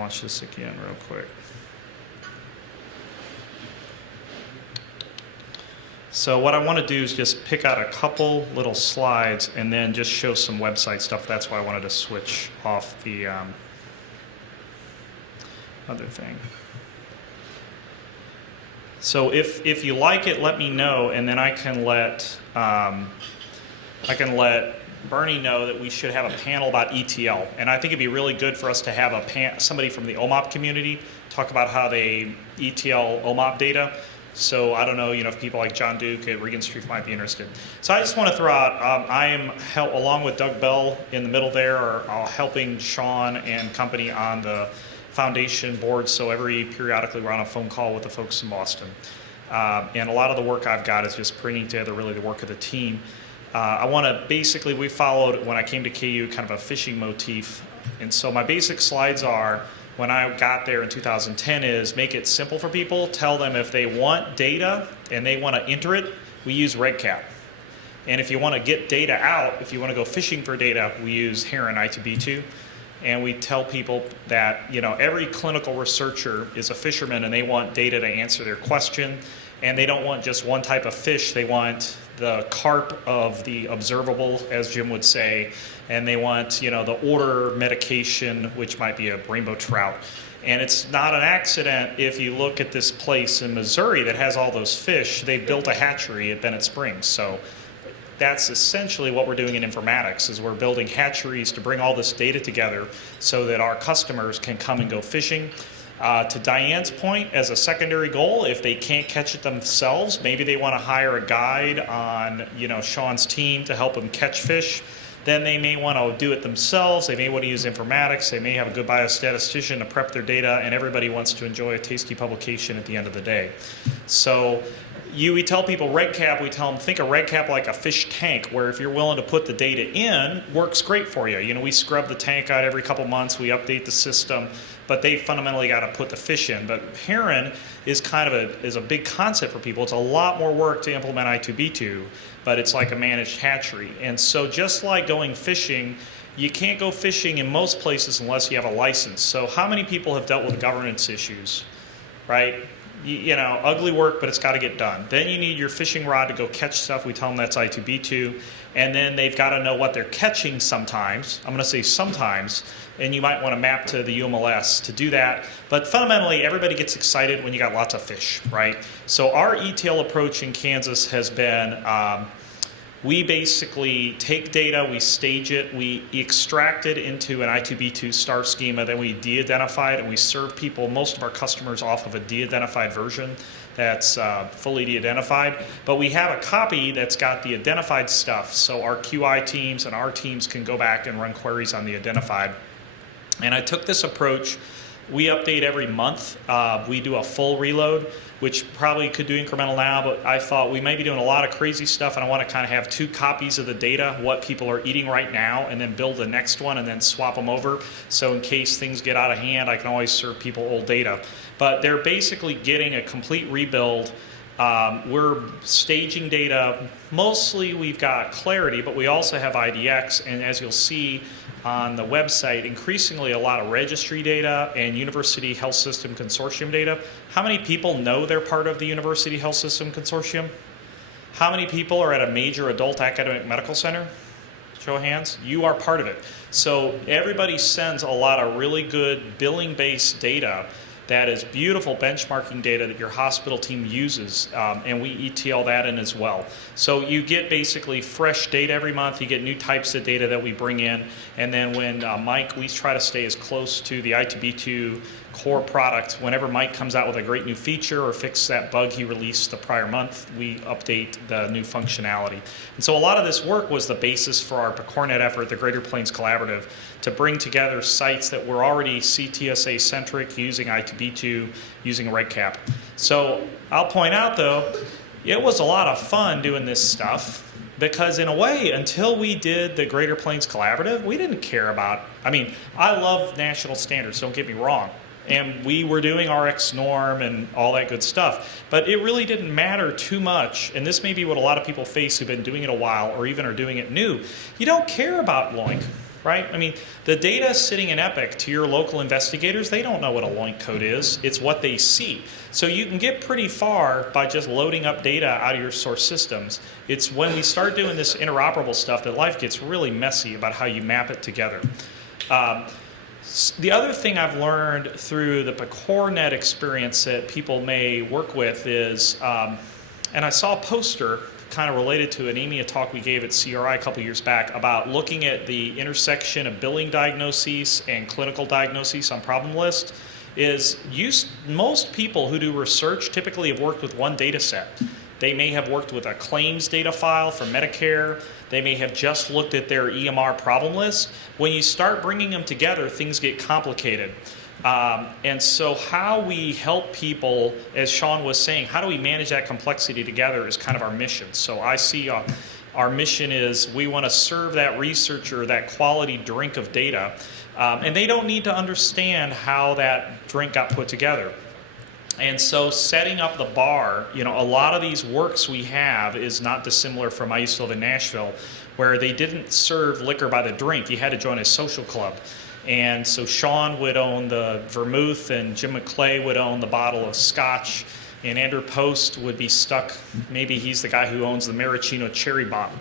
launch this again real quick. So what I want to do is just pick out a couple little slides and then just show some website stuff. That's why I wanted to switch off the other thing. So if you like it, let me know, and then I can let Bernie know that we should have a panel about ETL. And I think it'd be really good for us to have somebody from the OMOP community talk about how they ETL OMOP data. So I don't know, if people like John Duke at Regan Street might be interested. So I just want to throw out, I am along with Doug Bell in the middle there, are helping Sean and company on the foundation board. So periodically we're on a phone call with the folks in Boston. And a lot of the work I've got is just bringing together really the work of the team. I want to basically, we followed, when I came to KU, kind of a fishing motif. And so my basic slides are, when I got there in 2010, is make it simple for people. Tell them if they want data and they want to enter it, we use RegCap. And if you want to get data out, if you want to go fishing for data, we use Heron i2b2. And we tell people that every clinical researcher is a fisherman and they want data to answer their question. And they don't want just one type of fish. They want the carp of the observable, as Jim would say. And they want the order medication, which might be a rainbow trout. And it's not an accident if you look at this place in Missouri that has all those fish. They built a hatchery at Bennett Springs. So that's essentially what we're doing in informatics, is we're building hatcheries to bring all this data together so that our customers can come and go fishing. To Diane's point, as a secondary goal, if they can't catch it themselves, maybe they want to hire a guide on Sean's team to help them catch fish. Then they may want to do it themselves. They may want to use informatics. They may have a good biostatistician to prep their data, and everybody wants to enjoy a tasty publication at the end of the day. So we tell people RegCap, we tell them think of RegCap like a fish tank, where if you're willing to put the data in, works great for you. We scrub the tank out every couple months, we update the system, but they fundamentally got to put the fish in. But Heron is is a big concept for people. It's a lot more work to implement i2b2, but it's like a managed hatchery. And so just like going fishing, you can't go fishing in most places unless you have a license. So how many people have dealt with governance issues, right? Ugly work, but it's got to get done. Then you need your fishing rod to go catch stuff. We tell them that's i2b2. And then they've got to know what they're catching sometimes. I'm going to say sometimes. And you might want to map to the UMLS to do that. But fundamentally, everybody gets excited when you got lots of fish, right? So our ETL approach in Kansas has been, we basically take data, we stage it, we extract it into an i2b2 star schema, then we de-identify it, and we serve people, most of our customers, off of a de-identified version that's fully de-identified. But we have a copy that's got the identified stuff, so our QI teams and our teams can go back and run queries on the identified. And I took this approach. We update every month. We do a full reload, which probably could do incremental now, but I thought we may be doing a lot of crazy stuff, and I want to kind of have 2 copies of the data, what people are eating right now, and then build the next one and then swap them over. So in case things get out of hand, I can always serve people old data. But they're basically getting a complete rebuild. We're staging data. Mostly we've got Clarity, but we also have IDX, and as you'll see on the website, increasingly a lot of registry data and University Health System Consortium data. How many people know they're part of the University Health System Consortium? How many people are at a major adult academic medical center? Show of hands. You are part of it. So everybody sends a lot of really good billing-based data that is beautiful benchmarking data that your hospital team uses, and we ETL that in as well. So you get basically fresh data every month. You get new types of data that we bring in, and then when Mike, we try to stay as close to the i2b2 core product. Whenever Mike comes out with a great new feature or fixes that bug he released the prior month, we update the new functionality. And so a lot of this work was the basis for our PecorNet effort, the Greater Plains Collaborative, to bring together sites that were already CTSA centric, using i2b2, using RegCap. So I'll point out though, it was a lot of fun doing this stuff, because in a way, until we did the Greater Plains Collaborative, we didn't care about, I love national standards, don't get me wrong. And we were doing RX norm and all that good stuff. But it really didn't matter too much. And this may be what a lot of people face who've been doing it a while or even are doing it new. You don't care about LOINC. right? I mean, the data sitting in Epic to your local investigators, they don't know what a LOINC code is. It's what they see. So you can get pretty far by just loading up data out of your source systems. It's when we start doing this interoperable stuff that life gets really messy about how you map it together. The other thing I've learned through the PecorNet experience that people may work with is, and I saw a poster kind of related to an AMIA talk we gave at CRI a couple years back about looking at the intersection of billing diagnoses and clinical diagnoses on problem list, is most people who do research typically have worked with one data set. They may have worked with a claims data file for Medicare. They may have just looked at their EMR problem list. When you start bringing them together, things get complicated. And so how we help people, as Sean was saying, how do we manage that complexity together is kind of our mission. So I see our mission is we want to serve that researcher that quality drink of data. And they don't need to understand how that drink got put together. And so setting up the bar, a lot of these works we have is not dissimilar from I used to live in Nashville, where they didn't serve liquor by the drink. You had to join a social club. And so Sean would own the vermouth, and Jim McClay would own the bottle of scotch, and Andrew Post would be stuck. Maybe he's the guy who owns the maraschino cherry bottle,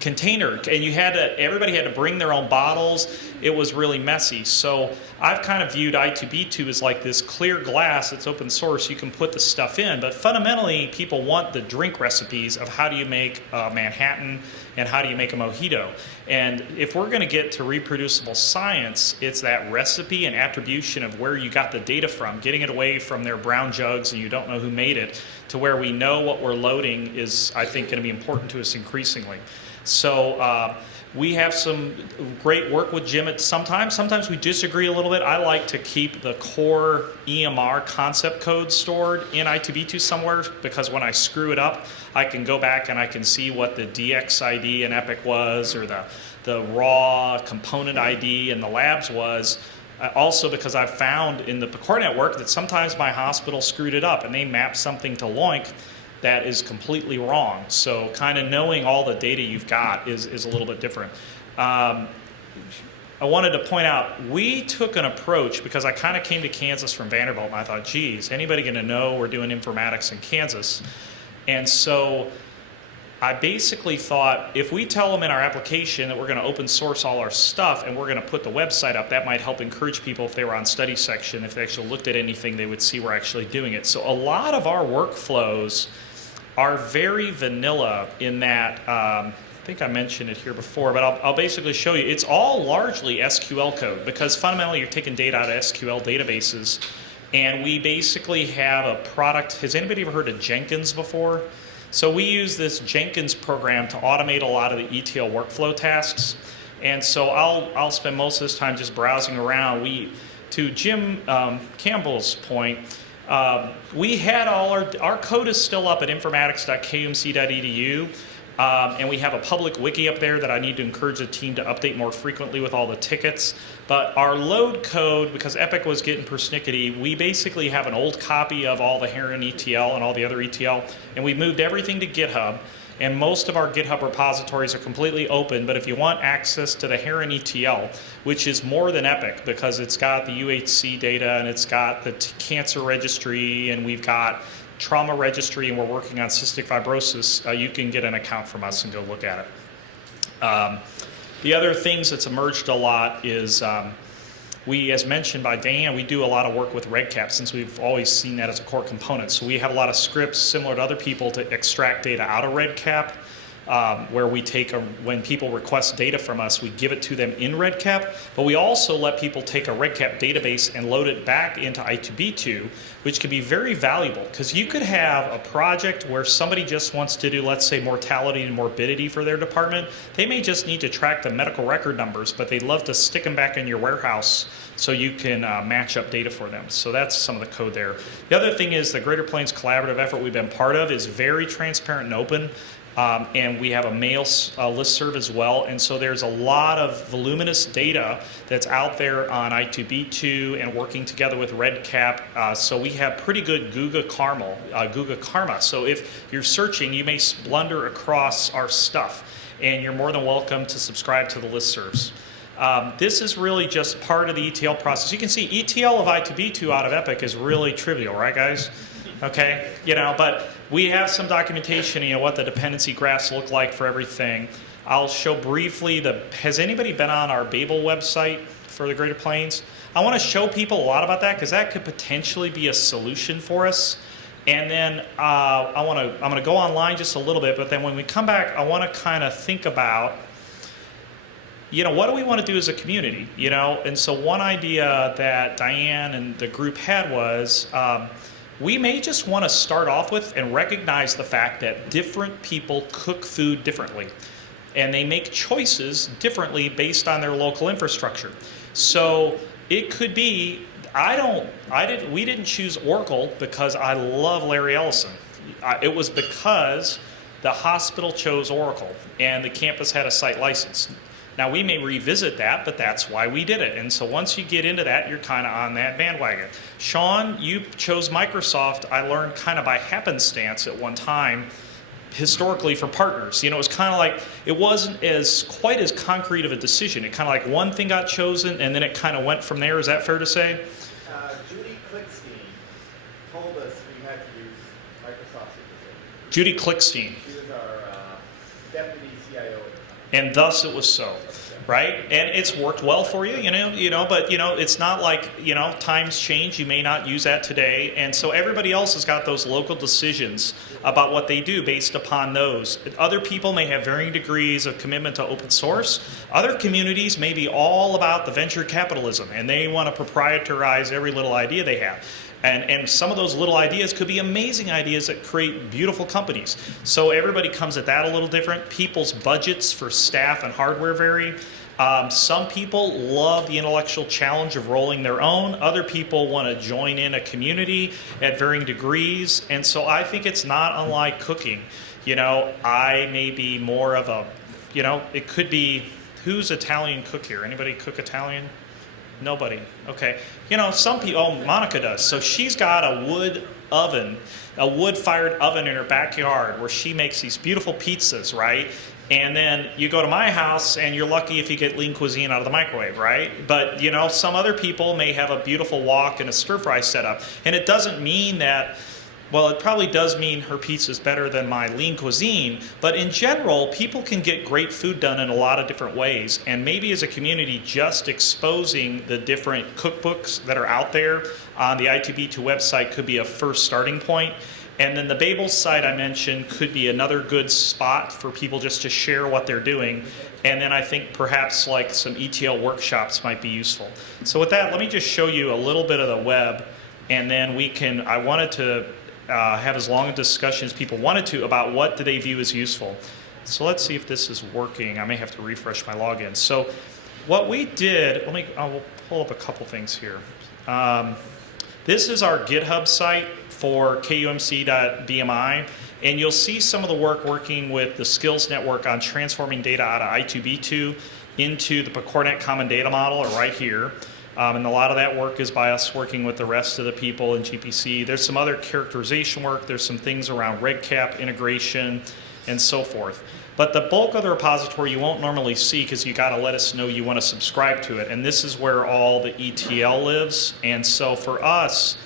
container. And everybody had to bring their own bottles. It was really messy. So I've kind of viewed i2b2 as like this clear glass. It's open source. You can put the stuff in, but fundamentally people want the drink recipes of how do you make a Manhattan and how do you make a mojito. And if we're going to get to reproducible science, it's that recipe and attribution of where you got the data from, getting it away from their brown jugs and you don't know who made it, to where we know what we're loading is, I think, going to be important to us increasingly. So we have some great work with Jim sometimes. Sometimes we disagree a little bit. I like to keep the core EMR concept code stored in i2b2 somewhere, because when I screw it up, I can go back and I can see what the DX ID in Epic was, or the raw component ID in the labs was. Also, because I've found in the PecorNet work that sometimes my hospital screwed it up and they mapped something to LOINC that is completely wrong. So kind of knowing all the data you've got is a little bit different. I wanted to point out, we took an approach, because I kind of came to Kansas from Vanderbilt and I thought, geez, anybody going to know we're doing informatics in Kansas? And so I basically thought, if we tell them in our application that we're going to open source all our stuff and we're going to put the website up, that might help encourage people, if they were on study section, if they actually looked at anything, they would see we're actually doing it. So a lot of our workflows are very vanilla in that, I think I mentioned it here before, but I'll basically show you. It's all largely SQL code, because fundamentally you're taking data out of SQL databases, and we basically have a product. Has anybody ever heard of Jenkins before? So we use this Jenkins program to automate a lot of the ETL workflow tasks. And so I'll spend most of this time just browsing around. To Jim Campbell's point, we had our code is still up at informatics.kumc.edu, and we have a public wiki up there that I need to encourage the team to update more frequently with all the tickets. But our load code, because Epic was getting persnickety, we basically have an old copy of all the Heron ETL and all the other ETL, and we moved everything to GitHub. And most of our GitHub repositories are completely open, but if you want access to the Heron ETL, which is more than Epic, because it's got the UHC data and it's got the cancer registry and we've got trauma registry and we're working on cystic fibrosis, you can get an account from us and go look at it. The other things that's emerged a lot is we, as mentioned by Dan, we do a lot of work with REDCap, since we've always seen that as a core component. So we have a lot of scripts similar to other people to extract data out of REDCap, where we take when people request data from us, we give it to them in REDCap, but we also let people take a REDCap database and load it back into i2b2, which can be very valuable, because you could have a project where somebody just wants to do, let's say, mortality and morbidity for their department. They may just need to track the medical record numbers, but they'd love to stick them back in your warehouse so you can match up data for them. So that's some of the code there. The other thing is the Greater Plains collaborative effort we've been part of is very transparent and open. And we have a mail listserv as well. And so there's a lot of voluminous data that's out there on i2b2 and working together with REDCap. So we have pretty good Guga Karma. So if you're searching, you may blunder across our stuff. And you're more than welcome to subscribe to the listservs. This is really just part of the ETL process. You can see ETL of i2b2 out of Epic is really trivial, right, guys? Okay, but we have some documentation, what the dependency graphs look like for everything. I'll show briefly has anybody been on our Babel website for the Greater Plains? I want to show people a lot about that because that could potentially be a solution for us. And then I'm going to go online just a little bit, but then when we come back, I want to kind of think about, what do we want to do as a community, And so one idea that Diane and the group had was, we may just want to start off with and recognize the fact that different people cook food differently. And they make choices differently based on their local infrastructure. So it could be, we didn't choose Oracle because I love Larry Ellison. It was because the hospital chose Oracle and the campus had a site license. Now we may revisit that, but that's why we did it. And so once you get into that, you're kind of on that bandwagon. Sean, you chose Microsoft, I learned kind of by happenstance at one time, historically for partners. It was kind of like, it wasn't quite as concrete of a decision. It kind of like one thing got chosen and then it kind of went from there. Is that fair to say? Judy Klickstein told us we had to use Microsoft SQL. Judy Klickstein. She was our deputy CIO at the time. And thus it was so. Right? And it's worked well for you, but it's not like, times change, you may not use that today. And so everybody else has got those local decisions about what they do based upon those. Other people may have varying degrees of commitment to open source. Other communities may be all about the venture capitalism and they want to proprietarize every little idea they have. And some of those little ideas could be amazing ideas that create beautiful companies. So everybody comes at that a little different. People's budgets for staff and hardware vary. Some people love the intellectual challenge of rolling their own. Other people want to join in a community at varying degrees. And so I think it's not unlike cooking. I may be more of a, it could be, who's Italian cook here? Anybody cook Italian? Nobody. Okay. Some people, Monica does. So she's got a wood oven, a wood-fired oven in her backyard where she makes these beautiful pizzas, right? And then you go to my house and you're lucky if you get lean cuisine out of the microwave, right? But, some other people may have a beautiful wok and a stir-fry setup. And it doesn't mean that, well, it probably does mean her pizza is better than my lean cuisine, but in general, people can get great food done in a lot of different ways. And maybe as a community, just exposing the different cookbooks that are out there on the i2b2 website could be a first starting point. And then the Babel site I mentioned could be another good spot for people just to share what they're doing. And then I think perhaps like some ETL workshops might be useful. So with that, let me just show you a little bit of the web, and then I wanted to have as long a discussion as people wanted to about what do they view as useful. So let's see if this is working. I may have to refresh my login. So what we did, I'll pull up a couple things here. This is our GitHub site for kumc.bmi, and you'll see some of the work working with the Skills Network on transforming data out of i2b2 into the PecorNet Common Data Model right here. And a lot of that work is by us working with the rest of the people in GPC. There's some other characterization work. There's some things around RegCap integration and so forth. But the bulk of the repository you won't normally see because you got to let us know you want to subscribe to it. And this is where all the ETL lives. And so for us,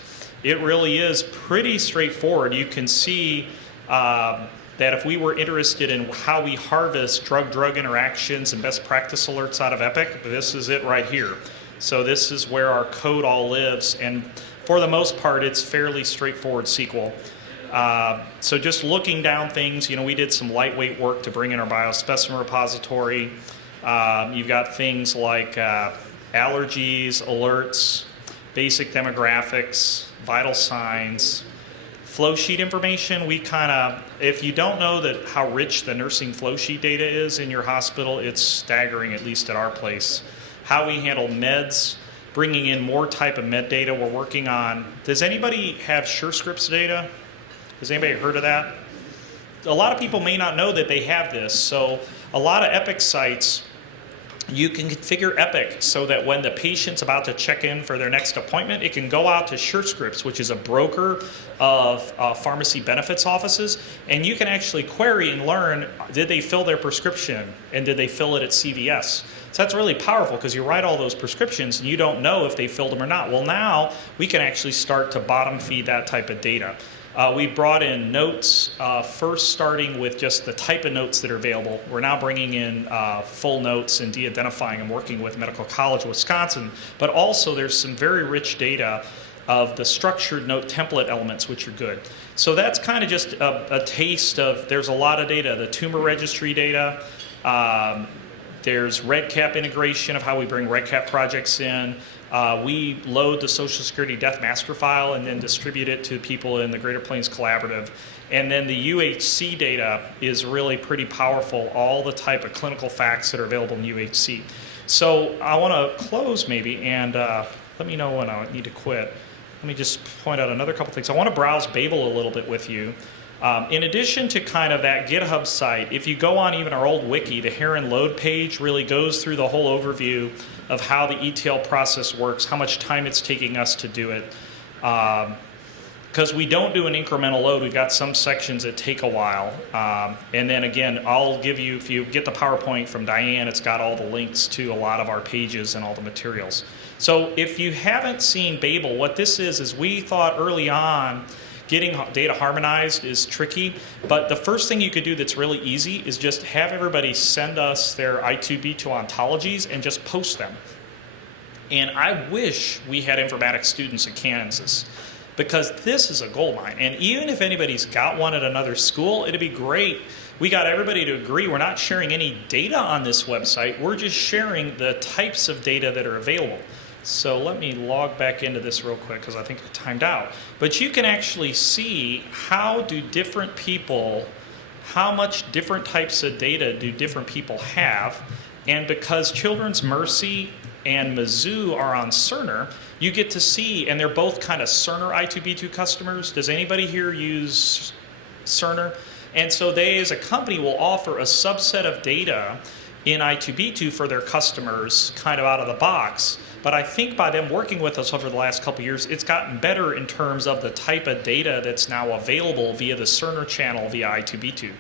it really is pretty straightforward. You can see that if we were interested in how we harvest drug-drug interactions and best practice alerts out of Epic, this is it right here. So this is where our code all lives, and for the most part, it's fairly straightforward SQL. So just looking down things, we did some lightweight work to bring in our biospecimen repository. You've got things like allergies, alerts, basic demographics, vital signs, flow sheet information. We if you don't know how rich the nursing flow sheet data is in your hospital, it's staggering, at least at our place. How we handle meds, bringing in more type of med data we're working on. Does anybody have SureScripts data? Has anybody heard of that? A lot of people may not know that they have this. So a lot of Epic sites you can configure Epic so that when the patient's about to check in for their next appointment, it can go out to SureScripts, which is a broker of pharmacy benefits offices, and you can actually query and learn, did they fill their prescription, and did they fill it at CVS? So that's really powerful because you write all those prescriptions and you don't know if they filled them or not. Well, now we can actually start to bottom feed that type of data. We brought in notes, first starting with just the type of notes that are available. We're now bringing in full notes and de-identifying and working with Medical College of Wisconsin, but also there's some very rich data of the structured note template elements, which are good. So that's kind of just a taste of, there's a lot of data, the tumor registry data, there's REDCap integration of how we bring REDCap projects in. We load the Social Security Death Master File and then distribute it to people in the Greater Plains Collaborative. And then the UHC data is really pretty powerful, all the type of clinical facts that are available in UHC. So I want to close maybe, and let me know when I need to quit. Let me just point out another couple things. I want to browse Babel a little bit with you. In addition to kind of that GitHub site, if you go on even our old wiki, the Heron load page really goes through the whole overview of how the ETL process works, how much time it's taking us to do it. Because we don't do an incremental load, we've got some sections that take a while. And then again, I'll give you, if you get the PowerPoint from Diane, it's got all the links to a lot of our pages and all the materials. So if you haven't seen Babel, what this is we thought early on, getting data harmonized is tricky, but the first thing you could do that's really easy is just have everybody send us their i2b2 ontologies and just post them. And I wish we had informatics students at Kansas, because this is a gold mine. And even if anybody's got one at another school, it'd be great. We got everybody to agree we're not sharing any data on this website, we're just sharing the types of data that are available. So let me log back into this real quick because I think I timed out. But you can actually see how do different people, how much different types of data do different people have. And because Children's Mercy and Mizzou are on Cerner, you get to see, and they're both kind of Cerner i2b2 customers. Does anybody here use Cerner? And so they, as a company, will offer a subset of data in i2b2 for their customers kind of out of the box. But I think by them working with us over the last couple of years, it's gotten better in terms of the type of data that's now available via the Cerner channel via i2b2.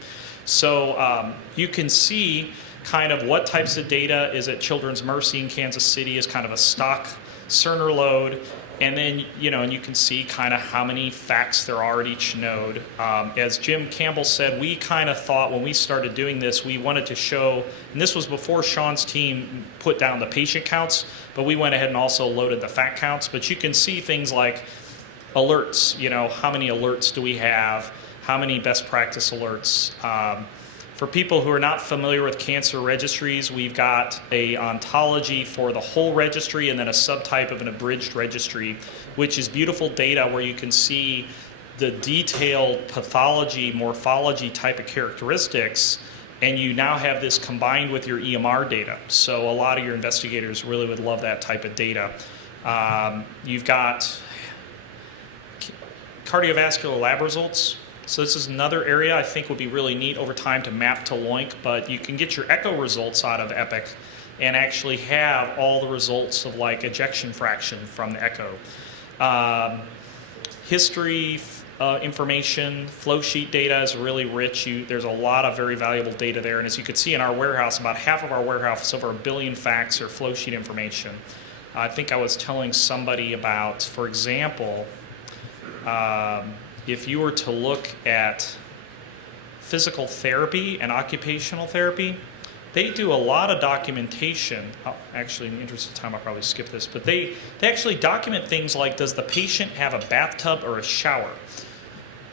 So you can see kind of what types of data is at Children's Mercy in Kansas City as kind of a stock Cerner load. And then, and you can see kind of how many facts there are at each node. As Jim Campbell said, we kind of thought when we started doing this, we wanted to show, and this was before Sean's team put down the patient counts, but we went ahead and also loaded the fact counts. But you can see things like alerts, how many alerts do we have, how many best practice alerts. For people who are not familiar with cancer registries, we've got a ontology for the whole registry and then a subtype of an abridged registry, which is beautiful data where you can see the detailed pathology, morphology type of characteristics, and you now have this combined with your EMR data. So a lot of your investigators really would love that type of data. You've got cardiovascular lab results. So this is another area I think would be really neat over time to map to LOINC, but you can get your echo results out of Epic and actually have all the results of like ejection fraction from the echo. History information, flow sheet data is really rich. There's a lot of very valuable data there, and as you can see in our warehouse, about half of our warehouse, over 1 billion facts or flow sheet information. I think I was telling somebody about, for example, if you were to look at physical therapy and occupational therapy, they do a lot of documentation. Actually, in the interest of time, I'll probably skip this, but they actually document things like, does the patient have a bathtub or a shower?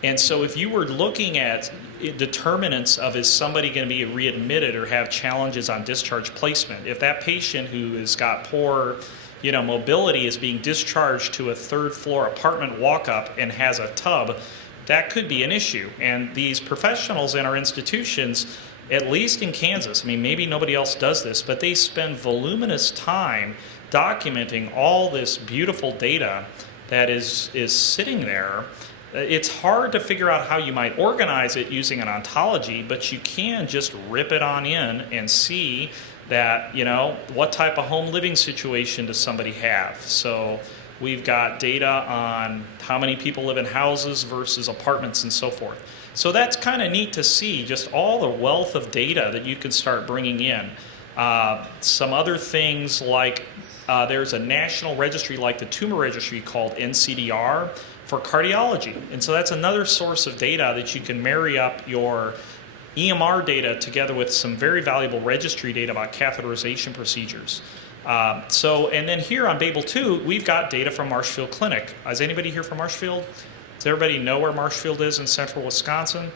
And so if you were looking at determinants of is somebody going to be readmitted or have challenges on discharge placement, if that patient who has got poor mobility is being discharged to a 3rd floor apartment walk-up and has a tub, that could be an issue. And these professionals in our institutions, at least in Kansas, I mean, maybe nobody else does this, but they spend voluminous time documenting all this beautiful data that is sitting there. It's hard to figure out how you might organize it using an ontology, but you can just rip it on in and see that, you know, what type of home living situation does somebody have? So we've got data on how many people live in houses versus apartments and so forth. So that's kind of neat to see, just all the wealth of data that you can start bringing in. Some other things like there's a national registry like the tumor registry called NCDR for cardiology. And so that's another source of data that you can marry up your EMR data together with some very valuable registry data about catheterization procedures. And then here on Babel 2, we've got data from Marshfield Clinic. Is anybody here from Marshfield? Does everybody know where Marshfield is in central Wisconsin?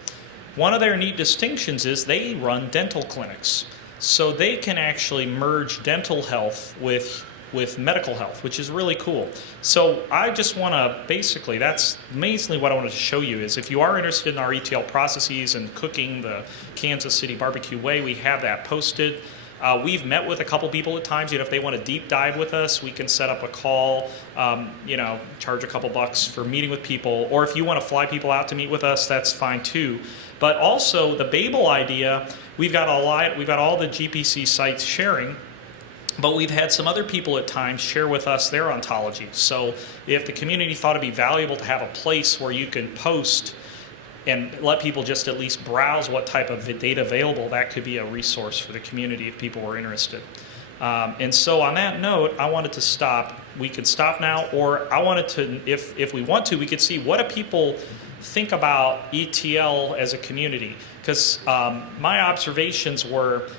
One of their neat distinctions is they run dental clinics. So they can actually merge dental health with medical health, which is really cool. So I just want to, basically, that's mainly what I wanted to show you is if you are interested in our ETL processes and cooking the Kansas City barbecue way, we have that posted. We've met with a couple people at times. You know, if they want to deep dive with us, we can set up a call, you know, charge a couple bucks for meeting with people. Or if you want to fly people out to meet with us, that's fine too. But also the Babel idea, we've got all the GPC sites sharing, but we've had some other people at times share with us their ontologies. So if the community thought it'd be valuable to have a place where you can post and let people just at least browse what type of data available, that could be a resource for the community if people were interested. And so on that note, I wanted to stop. We could stop now, or I wanted to, if we want to, we could see what do people think about ETL as a community. Because my observations were,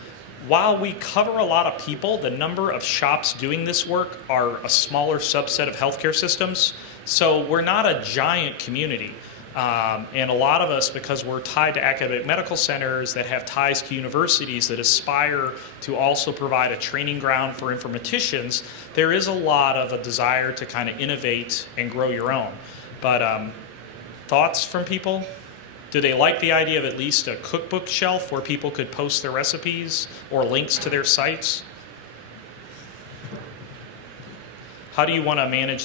while we cover a lot of people, the number of shops doing this work are a smaller subset of healthcare systems. So we're not a giant community. And a lot of us, because we're tied to academic medical centers that have ties to universities that aspire to also provide a training ground for informaticians, there is a lot of a desire to kind of innovate and grow your own. But thoughts from people? Do they like the idea of at least a cookbook shelf where people could post their recipes or links to their sites? How do you want to manage the